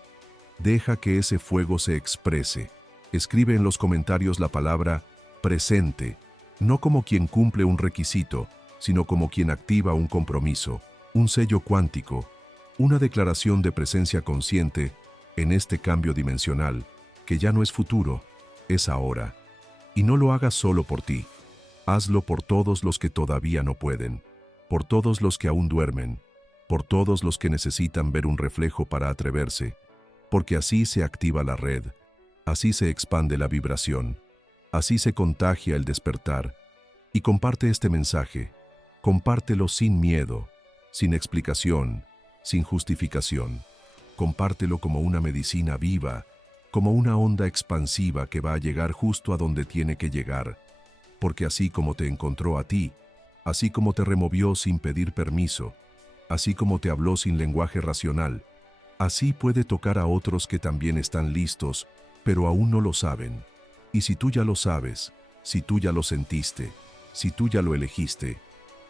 deja que ese fuego se exprese. Escribe en los comentarios la palabra presente, no como quien cumple un requisito, sino como quien activa un compromiso, un sello cuántico, una declaración de presencia consciente en este cambio dimensional, que ya no es futuro, es ahora. Y no lo hagas solo por ti, hazlo por todos los que todavía no pueden, por todos los que aún duermen, por todos los que necesitan ver un reflejo para atreverse, porque así se activa la red, así se expande la vibración, así se contagia el despertar. Y comparte este mensaje, compártelo sin miedo, sin explicación, sin justificación. Compártelo como una medicina viva, como una onda expansiva que va a llegar justo a donde tiene que llegar, porque así como te encontró a ti, así como te removió sin pedir permiso, así como te habló sin lenguaje racional, así puede tocar a otros que también están listos, pero aún no lo saben. Y si tú ya lo sabes, si tú ya lo sentiste, si tú ya lo elegiste,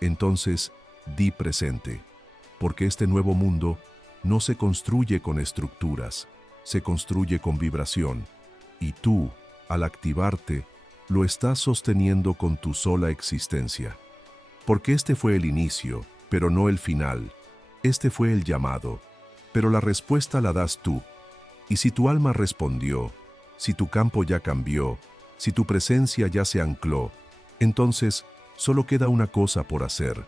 entonces di presente, porque este nuevo mundo no se construye con estructuras, se construye con vibración, y tú, al activarte, lo estás sosteniendo con tu sola existencia. Porque este fue el inicio, pero no el final. Este fue el llamado, pero la respuesta la das tú. Y si tu alma respondió, si tu campo ya cambió, si tu presencia ya se ancló, entonces solo queda una cosa por hacer: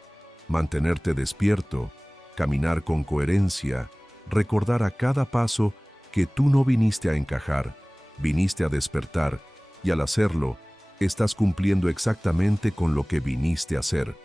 mantenerte despierto, caminar con coherencia, recordar a cada paso que tú no viniste a encajar, viniste a despertar, y al hacerlo, estás cumpliendo exactamente con lo que viniste a hacer.